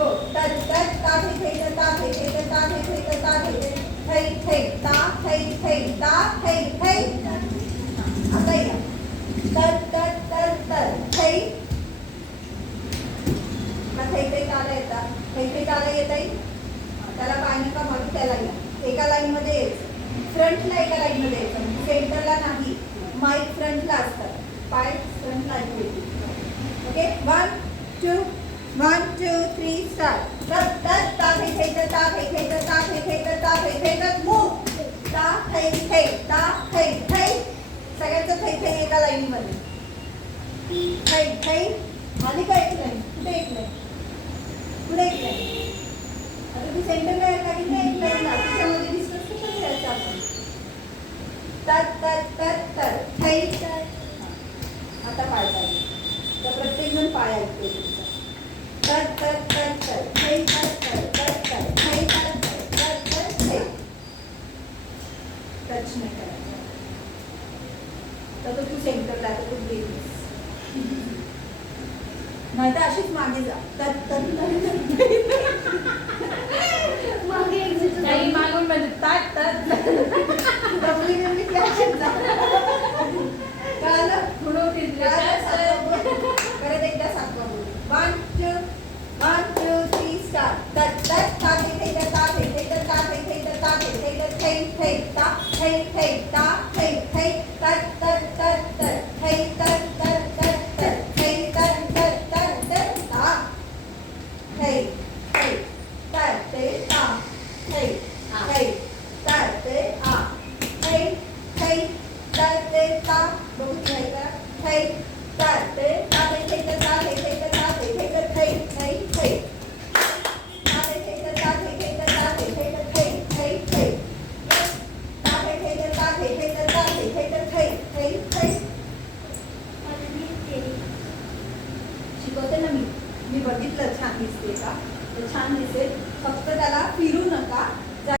go. Tat tat ta thei thei ta thei thei ta thei thei ta thei thei thei ta thei thei ta thei thei. आता या. tat tat tat tat thei. का थै थै ताला येतात थै थै ताला येत आहे त्याला पाय नका मारू त्याला या एका लाईन मध्ये यायचं फ्रंटला एका लाईन मध्ये यायचं सेंटरला नाही माईक फ्रंटला असतात पाय फ्रंटला ओके 1 2 1 2 3 स्टार्ट ता ता थै थै ता थै थै ता थै थै ता थै थै मूव ता थै थै ता थै थै सगळ्यांचं थै थै एका लाईन मध्ये थै थै आली का एक लाईन कुठे एक लाईन पुढे एक लाईन आता ती सेंटरला लागली एक लाईन ना त्याच्यामध्ये डिस्कस कसं करायचं आपण तात तात तात तात थै आता पाय पाहिजे तर प्रत्येक जण पाय ऐकते तुमचा तात तात तात तात थै तात तात तात तात थै तात तात तात तात थै टच नाही करायचं तर तू सेंटरला आता तू गेलीस नाही तर अशीच मागे जा नाही मागून म्हणजे ताट ताट परत एकदा सांगतो 1 2 1 2 3 स्टार्ट तट तट ता थै थै ता थै थै ता थै थै ता थै थै थै थै ता थै थै ता थै थै तट तट तट तट थै तट तट तट तट थै तट तट तट तट ता थै थै तट ते ता थै थै तट ते आ थै थै तट ते ता बघू घ्यायचा थै तट ते ता थै थै ता थै थै ता थै थै थै थै थै ता थै थै ता थै थै ता थै थै थै थै थै ता थै थै ता थै थै ता थै थै थै थै थै शिकवते ना मी बघितलं छान दिसते का तर छान दिसेल फक्त त्याला फिरू